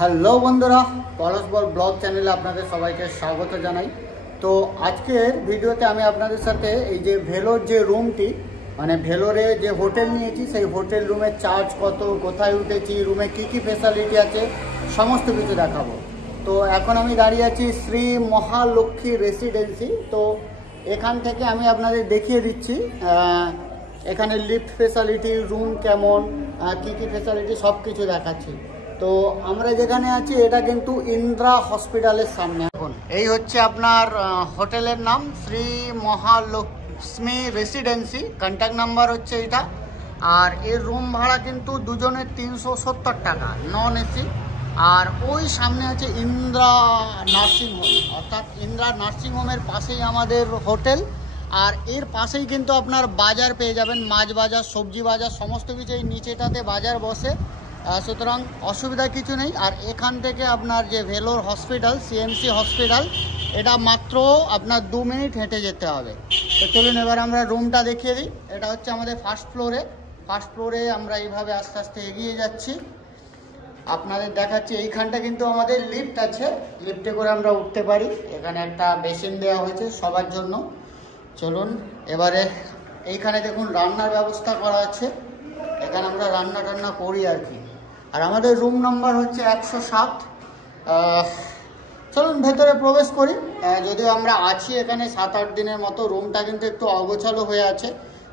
Hello বন্ধুরা, পলাশ বল blog চ্যানেলে আপনাদের সবাইকে স্বাগত জানাই। তো আজকের ভিডিওতে আমি আপনাদের সাথে এই যে ভেলোর যে রুমটি, মানে ভেলোরে যে হোটেল নিয়েছি, সেই হোটেল রুমের চার্জ কত, কোথায় উঠেছি, রুমে কি কি ফেসিলিটি আছে, সমস্ত কিছু দেখাবো। তো এখন আমি দাঁড়িয়ে আছি শ্রী মহালক্ষ্মী রেসিডেন্সি। তো এখান থেকে আমি আপনাদের দেখিয়ে দিচ্ছি এখানে লিফট ফেসিলিটি, রুম কেমন, কি কি ফেসিলিটি, সব কিছু দেখাচ্ছি। তো আমরা যেখানে আছি এটা কিন্তু ইন্দ্রা হসপিটালের সামনে। এখন এই হচ্ছে আপনার হোটেলের নাম, Shri Mahalakshmi residency. Contact number হচ্ছে এটা। আর এর রুম ভাড়া কিন্তু দুজনের 370 টাকা, নন এসি। আর ওই সামনে আছে ইন্দ্রা নার্সিংহোম, অর্থাৎ ইন্দ্রা নার্সিংহোমের পাশেই আমাদের হোটেল। আর এর পাশেই কিন্তু আপনার বাজার পেয়ে যাবেন, মাছ বাজার, সবজি বাজার, সমস্ত কিছু এই নিচেটাতে বাজার বসে। সুতরাং অসুবিধা কিছু নেই। আর এখান থেকে আপনার যে ভেলোর হসপিটাল, সিএমসি হসপিটাল, এটা মাত্র আপনার 2 মিনিট হেঁটে যেতে হবে। তো চলুন এবার আমরা রুমটা দেখিয়ে দিই। এটা হচ্ছে আমাদের ফার্স্ট ফ্লোরে আমরা এইভাবে আস্তে আস্তে এগিয়ে যাচ্ছি, আপনাদের দেখাচ্ছি। এইখানটা কিন্তু আমাদের লিফট আছে, লিফটে করে আমরা উঠতে পারি। এখানে একটা বেসিন দেওয়া হয়েছে সবার জন্য। চলুন এবারে এইখানে দেখুন রান্নার ব্যবস্থা করা আছে, এখানে আমরা রান্না টান্না করি আর কি। আর আমাদের রুম নাম্বার হচ্ছে 107। চলুন ভেতরে প্রবেশ করি। যদিও আমরা আছি এখানে 7-8 দিনের মতো, রুমটা কিন্তু একটু অগোছালো হয়ে আছে।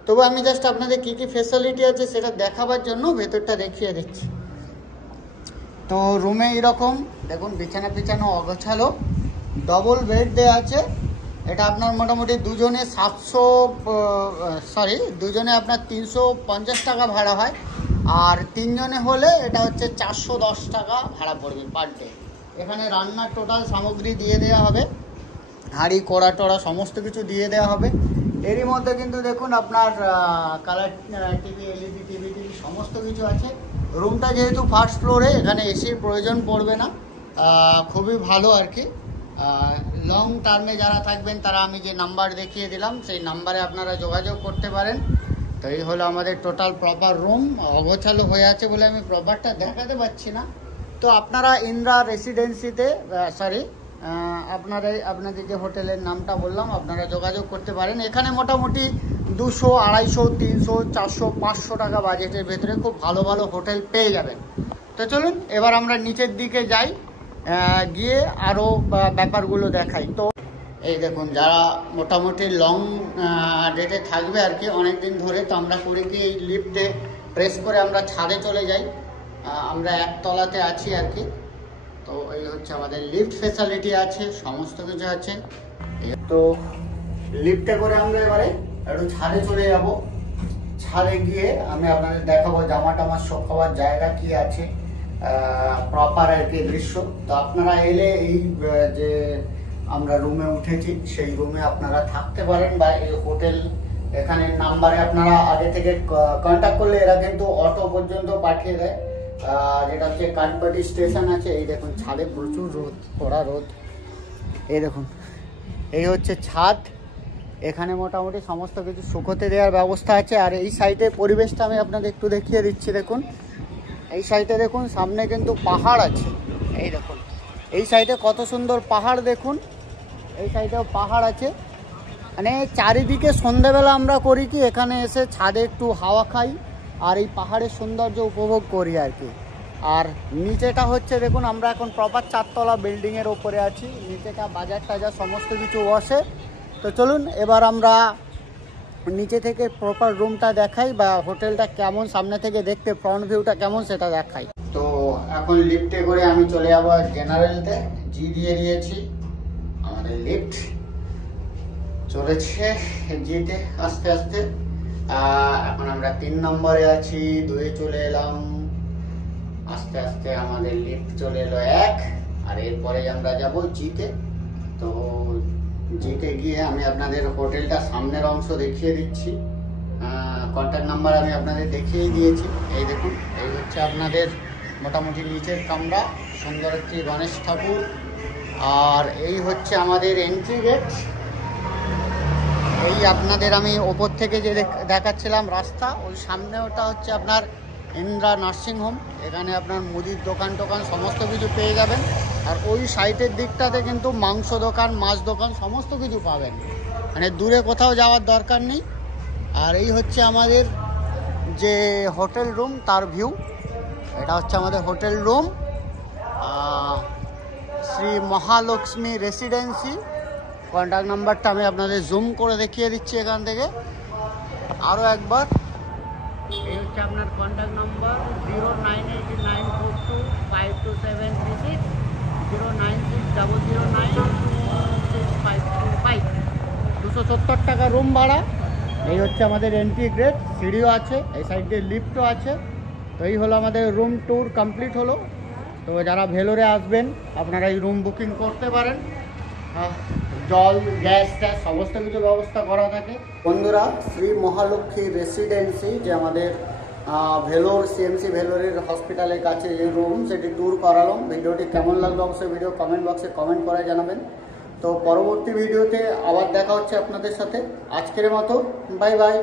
তবু আমি জাস্ট আপনাদের কী কী ফেসিলিটি আছে সেটা দেখাবার জন্য ভেতরটা দেখিয়ে দিচ্ছি। তো রুমে এরকম দেখুন, বিছানা পিছানো অগোছালো, ডবল বেড দেওয়া আছে। এটা আপনার মোটামুটি দুজনে দুজনে আপনার 350 টাকা ভাড়া হয়। আর 3 জনে হলে এটা হচ্ছে 410 টাকা ভাড়া পড়বে পার ডে। এখানে রান্নার টোটাল সামগ্রী দিয়ে দেওয়া হবে, হাঁড়ি কড়া টড়া সমস্ত কিছু দিয়ে দেওয়া হবে। এরই মধ্যে কিন্তু দেখুন আপনার কালার টিভি, এলইডি টিভি সমস্ত কিছু আছে। রুমটা যেহেতু ফার্স্ট ফ্লোরে, এখানে এসির প্রয়োজন পড়বে না, খুবই ভালো আর কি। লং টার্মে যারা থাকবেন তারা আমি যে নাম্বার দেখিয়ে দিলাম সেই নাম্বারে আপনারা যোগাযোগ করতে পারেন। তো এই হলো আমাদের টোটাল প্রপার রুম। অগোছালো হয়ে আছে বলে আমি প্রপারটা দেখাতে পারছি না। তো আপনারা ইন্দ্রা রেসিডেন্সিতে আপনাদের যে হোটেলের নামটা বললাম, আপনারা যোগাযোগ করতে পারেন। এখানে মোটামুটি 200, 250, 300, 400, 500 টাকা বাজেটের ভেতরে খুব ভালো ভালো হোটেল পেয়ে যাবেন। তো চলুন এবার আমরা নিচের দিকে যাই, গিয়ে আরও ব্যাপারগুলো দেখাই। তো এই দেখুন, যারা মোটামুটি লং ডেটে থাকবে আর কি, অনেক দিন ধরে, তো আমরা করি কি এই লিফটে প্রেস করে আমরা ছাদে চলে যাই। আমরা একতলাতে আছি আর কি। তো এই হচ্ছে আমাদের লিফট ফেসিলিটি আছে, সমস্ত কিছু আছে। তো লিফটে করে আমরা এবারে একটু ছাদে চলে যাব। ছাদে গিয়ে আমি আপনাদের দেখাবো জামা টামা শুকাবার জায়গা কি আছে, প্রপার আর কি দৃশ্য। তো আপনারা এলে এই যে আমরা রুমে উঠেছি সেই রুমে আপনারা থাকতে পারেন, বা এই হোটেল এখানে নাম্বারে আপনারা আগে থেকে কন্ট্যাক্ট করলে এরা কিন্তু অটো পর্যন্ত পাঠিয়ে দেয়। যেটা হচ্ছে কানপাটি স্টেশন আছে। এই দেখুন ছাদে প্রচুর রোদ, কড়া রোদ। এই দেখুন এই হচ্ছে ছাদ, এখানে মোটামুটি সমস্ত কিছু শুকোতে দেওয়ার ব্যবস্থা আছে। আর এই সাইডে পরিবেশটা আমি আপনাদের একটু দেখিয়ে দিচ্ছি। দেখুন এই সাইডে দেখুন, সামনে কিন্তু পাহাড় আছে। এই দেখুন এই সাইডে কত সুন্দর পাহাড়, দেখুন এই সাইডেও পাহাড় আছে। মানে চারিদিকে সন্ধ্যেবেলা আমরা করি কি, এখানে এসে ছাদে একটু হাওয়া খাই আর এই পাহাড়ের সৌন্দর্য উপভোগ করি আর কি। আর নিচেটা হচ্ছে দেখুন, আমরা এখন প্রপার 4তলা বিল্ডিংয়ের ওপরে আছি। নিচেটা বাজার টাজার সমস্ত কিছু বসে। তো চলুন এবার আমরা নিচে থেকে প্রপার রুমটা দেখাই, বা হোটেলটা কেমন সামনে থেকে দেখতে, ফ্রন্ট ভিউটা কেমন সেটা দেখাই। তো এখন লিফটে করে আমি চলে যাবো জেনারেলতে, জি দিয়ে দিয়েছি। আমাদের লিফট চলেছে জিতে আস্তে আস্তে। এখন আমরা 3 নম্বরে আছি, 2-এ চলে এলাম। আস্তে আস্তে আমাদের লিফট চলে এলো 1, আর এরপরে আমরা যাব জিতে। তো জিতে গিয়ে আমি আপনাদের হোটেলটা সামনের অংশ দেখিয়ে দিচ্ছি। কন্ট্যাক্ট নাম্বার আমি আপনাদের দেখিয়ে দিয়েছি। এই দেখুন এই হচ্ছে আপনাদের মোটামুটি নিচের কামরা, সুন্দর একটি গণেশ ঠাকুর। আর এই হচ্ছে আমাদের এন্ট্রি গেট। এই আপনাদের আমি ওপর থেকে যে দেখাচ্ছিলাম রাস্তা, ওই সামনে ওটা হচ্ছে আপনার ইন্দ্রা নার্সিং হোম। এখানে আপনার মুদির দোকান টোকান সমস্ত কিছু পেয়ে যাবেন। আর ওই সাইটের দিকটাতে কিন্তু মাংস দোকান, মাছ দোকান সমস্ত কিছু পাবেন, মানে দূরে কোথাও যাওয়ার দরকার নেই। আর এই হচ্ছে আমাদের যে হোটেল রুম, তার ভিউ। এটা হচ্ছে আমাদের hotel room, Shri Mahalakshmi residency. Contact নাম্বারটা আমি আপনাদের জুম করে দেখিয়ে দিচ্ছি এখান থেকে আরও একবার। এই হচ্ছে আপনার কন্ট্যাক্ট নাম্বার 09894252736, 09600966525। 270 টাকা রুম ভাড়া। এই হচ্ছে আমাদের এন্ট্রি গেট, সিঁড়িও আছে, এই সাইড দিয়ে লিফটও আছে। তো এই হলো আমাদের রুম ট্যুর কমপ্লিট হলো। তো যারা ভেলোরে আসবেন আপনারা এই রুম বুকিং করতে পারেন। জল, গ্যাস ট্যাস সমস্ত কিছু ব্যবস্থা করা থাকে। বন্ধুরা, শ্রী মহালক্ষ্মী রেসিডেন্সি যে আমাদের ভেলোর সিএমসি ভেলোরের হসপিটালের কাছে যে রুম, সেটি ট্যুর করালাম। ভিডিওটি কেমন লাগলো অবশ্যই ভিডিও কমেন্ট বক্সে কমেন্ট করে জানাবেন। তো পরবর্তী ভিডিওতে আবার দেখা হচ্ছে আপনাদের সাথে। আজকের মতো বাই বাই।